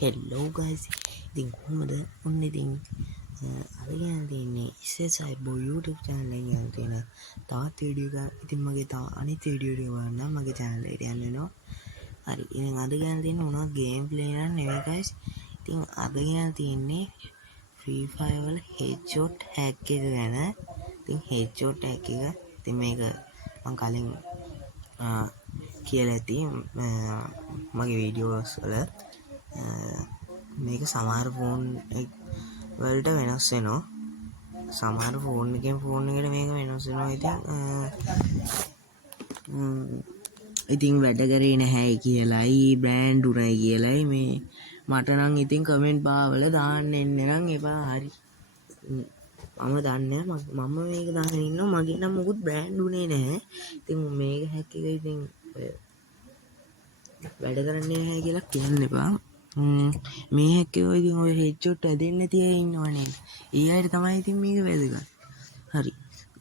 හෙල්ලෝ guys ඉතින් කොහොමද ඔන්න ඉතින් අද ගැන තියන්නේ ඉස්සෙසයි බෝ YouTube channel එකෙන් ගැන තියෙන තවත් වීඩියෝ එකක්. ඉතින් මගේ තව අනිත් වීඩියෝ ටික බලන්න මගේ channel එකට යන්න වෙනවා. හරි ඉතින් අද ගැන තියෙන්නේ මොනවද ගේම් ප්ලේ නම් නෙවෙයි ගයිස්. ඉතින් අද ගැන තියෙන්නේ Free Fire වල headshot hack එක ගැන. ඉතින් headshot hack එක ඉතින් මේක මම කලින් කියලා ඇති මගේ වීඩියෝස් වල මේක සමහර ෆෝන් වලට වෙනස් වෙනවා. සමහර ෆෝන් එකෙන් ෆෝන් එකට මේක වෙනස් වෙනවා. ඉතින් වැඩ කරේ නැහැ කියලායි බ්‍රෑන්ඩ් උනායි කියලායි මේ මට නම් ඉතින් කමෙන්ට් බාවල දාන්න එන්න නම් එපා. හරි මම දන්නේ මම මේක දාගෙන ඉන්නවා මගේ නම් මොකුත් බ්‍රෑන්ඩ් උනේ නැහැ. ඉතින් මේක හැක් එක ඉතින් වැඩ කරන්නේ නැහැ කියලා කියන්න එපා. මේ හැක්කෝ ඉතින් ඔය හෙඩ්ෂොට් ඇදෙන්න තියා ඉන්නවනේ. ඒ අයට තමයි ඉතින් මේක වැදගත්. හරි.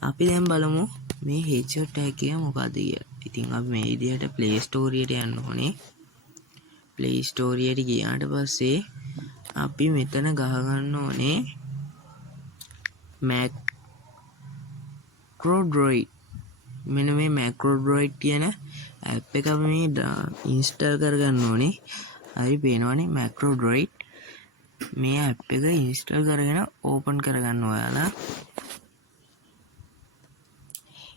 අපි දැන් බලමු මේ හෙඩ්ෂොට් හැක් එක මොකක්ද කියලා. ඉතින් අපි මේ විදිහට Play Store එකට යන්න ඕනේ. Play Store එකට ගියාට පස්සේ අපි මෙතන ගහ ගන්න ඕනේ Macrodroid. මෙන්න මේ Macrodroid කියන ඇප් එක අපි මේ ඉන්ස්ටෝල් කරගන්න ඕනේ. හරි පේනවනේ Macrodroid. මේ ඇප් එක ඉන්ස්ටෝල් කරගෙන ඕපන් කරගන්න ඔයාලා.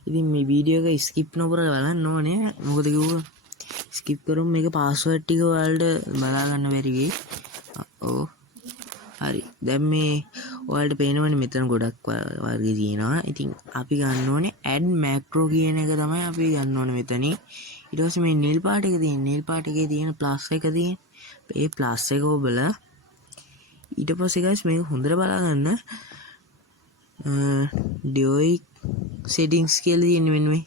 ඉතින් මේ වීඩියෝ එක ස්කිප් නොකර බලන්න ඕනේ. මොකද කිව්වොත් ස්කිප් කරොත් මේක පාස්වර්ඩ් ටික ඔයාලට බලා ගන්න බැරි වෙයි. ඔව්. හරි. දැන් මේ ඔයාලට පේනවනේ මෙතන ගොඩක් වර්ග තියෙනවා. ඉතින් අපි ගන්න ඕනේ add macro කියන එක තමයි අපි ගන්න ඕනේ මෙතනින්. ඊට පස්සේ මේ නිල් පාට එක තියෙන නිල් පාට එකේ තියෙන ප්ලස් එක තියෙන ඒ ප්ලස් එක ඔබලා ඊට පස්සේ guys මේක හොඳට බලා ගන්න DOI settings කියලා තියෙන මෙන්න මේ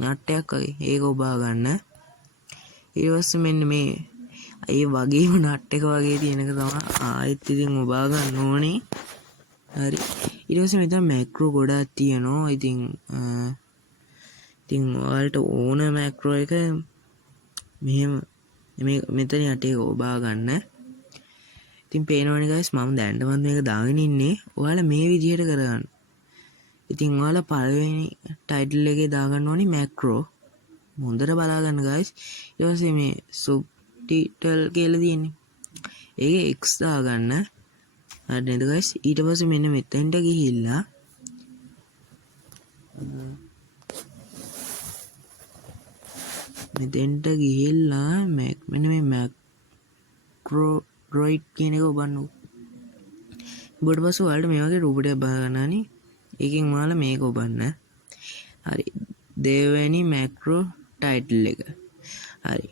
නට්ටයක් වගේ ඒක ඔබා ගන්න. ඊට පස්සේ මෙන්න මේ ඒ වගේම නට් එක වගේ තියෙන එක තමයි ආයෙත් ඉතින් ඔබා ගන්න ඕනේ. හරි ඊට පස්සේ මෙතන මැක්‍රෝ ගොඩක් තියෙනවා. ඉතින් ඔයාලට ඕන මැක්‍රෝ එක මෙහෙම මේ මෙතන යටේ ඔබා ගන්න. ඉතින් පේනවනේ guys මම දැන්නවත් මේක දාගෙන ඉන්නේ. ඔයාලා මේ විදිහට කරගන්න. ඉතින් ඔයාලා පළවෙනි ටයිටල් එකේ දාගන්න ඕනේ මැක්‍රෝ. හොඳට බලා ගන්න guys. ඊට පස්සේ මේ subtitle කියලා තියෙන්නේ. ඒකේ x දාගන්න. හරි නේද guys? ඊට පස්සේ මෙන්න මෙතෙන්ට ගිහිල්ලා මෙන්න මේ Macrodroid කියන එක ඔබන්න. ඊට පස්සේ ඔයාලට මේ වගේ රූපයක් බා ගන්නනේ. ඒකෙන් ඔයාලා මේක ඔබන්න. හරි. දෙවෙනි macro title එක. හරි.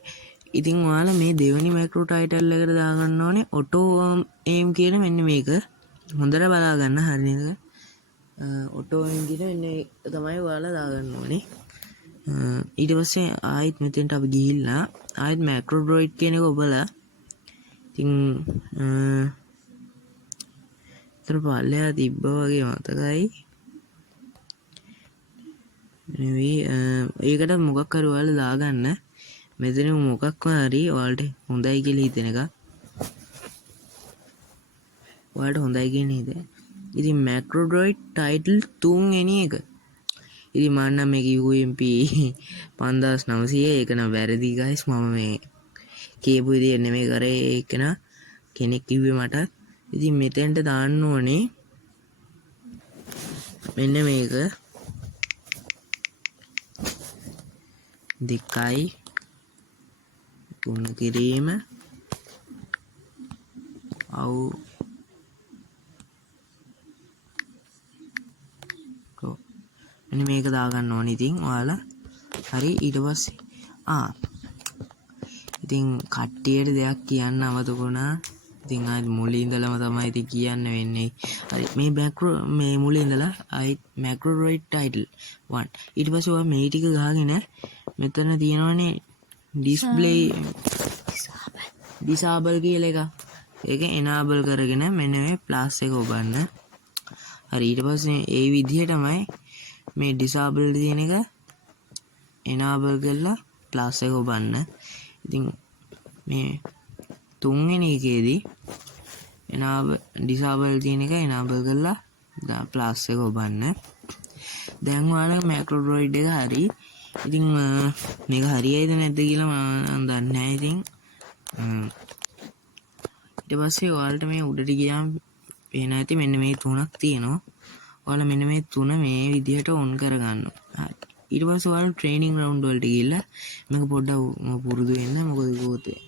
ඉතින් ඔයාලා මේ දෙවෙනි macro title එකට දාගන්න ඕනේ auto aim කියන මෙන්න මේක. හොඳට බලා ගන්න. හරි නේද? auto aim කියන මෙන්න මේක තමයි ඔයාලා දාගන්න ඕනේ. ඊට පස්සේ ආයෙත් මෙතෙන්ට අපි ගිහිල්ලා ආයෙත් Macrodroid කියන එක ඔබලා ඉතින් ඒතර පල්ලෙහා තිබ්බා වගේ මතකයි නෙවෙයි. ඒකට මොකක් හරි ඔයාලා දාගන්න. මෙතන මොකක් හරි ඔයාලට හොඳයි කියලා හිතෙන එක ඔයාලට හොඳයි කියන හිතේ. ඉතින් Macrodroid title 3 වෙනි එක. ඉතින් මම නම් මේක UMP 5900 ඒක නම් වැරදි guys. මම මේ කියපු විදිහ නෙමෙයි කරේ. ඒක න කෙනෙක් කිව්වේ මට. ඉතින් මෙතෙන්ට දාන්න ඕනේ මෙන්න මේක 2 ගුණ කිරීම මෙන්න මේක දාගන්න ඕනේ. ඉතින් ඔයාලා හරි. ඊට පස්සේ ඉතින් කට්ටියට දෙයක් කියන්න අමතකුණා. ඉතින් ආයෙත් මුලින් ඉඳලම තමයි ඉතින් කියන්න වෙන්නේ. හරි මේ මුලින් ඉඳලා ආයෙත් Macrodroid title 1. ඊට පස්සේ ඔයා මේ ටික ගහගෙන මෙතන තියෙනවනේ disable කියලා එක. ඒක enable කරගෙන මෙන්න මේ plus එක ඔබන්න. හරි ඊට පස්සේ ඒ විදිහටමයි මේ disable තියෙන එක enable කරලා plus එක ඔබන්න. ඉතින් මේ තුන්වෙනි එකේදී ඩිසාබල් තියෙන එක එනාබල් කරලා ප්ලස් එක ඔබන්න. දැන් ඔයාලගේ මැක්‍රෝඩ්‍රොයිඩ් එක හරි. ඉතින් මේක හරියයිද නැද්ද කියලා මම දන්නේ නැහැ. ඉතින් ඊට පස්සේ ඔයාලට මේ උඩට ගියාම පේන ඇති මෙන්න මේ තුනක් තියෙනවා. ඔයාලා මෙන්න මේ තුන මේ විදිහට ඔන් කරගන්න. හරි. ඊට පස්සේ ඔයාලා ට්‍රේනින් රවුන්ඩ් වලට ගිහිල්ලා මේක පොඩ්ඩක් පුරුදු වෙන්න. මොකද ගෝතේ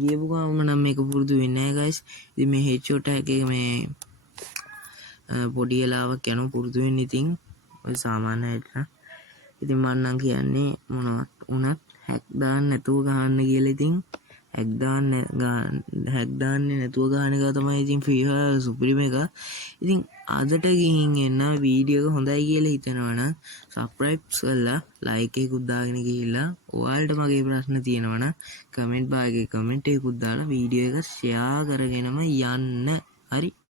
ගියපු ගමන් නම් මේක පුරුදු වෙන්නේ නැහැ guys. ඉතින් මේ headshot එක මේ පොඩි වෙලාවක් යනවා පුරුදු වෙන්න. ඉතින් ඔය සාමාන්‍යයට ඉතින් මම නම් කියන්නේ මොනවත් උනත් හැක් දාන්න නැතුව ගහන්න කියලා. ඉතින් හැක් දාන්නේ නැතුව ගහන එක තමයි ඉතින් ෆ්‍රී ෆයර් සුප්‍රීම එක. ඉතින් අදට ගිහින් එන්න වීඩියෝ එක හොඳයි කියලා හිතනවනම් සබ්ස්ක්‍රයිබ් කරලා ලයික් එකකුත් දාගෙන ගිහිල්ලා ඔයාලට මගේ ප්‍රශ්න තියෙනවනම් කමෙන්ට් බාර් එකේ කමෙන්ට් එකකුත් දාලා වීඩියෝ එක ෂෙයා කරගෙනම යන්න. හරි.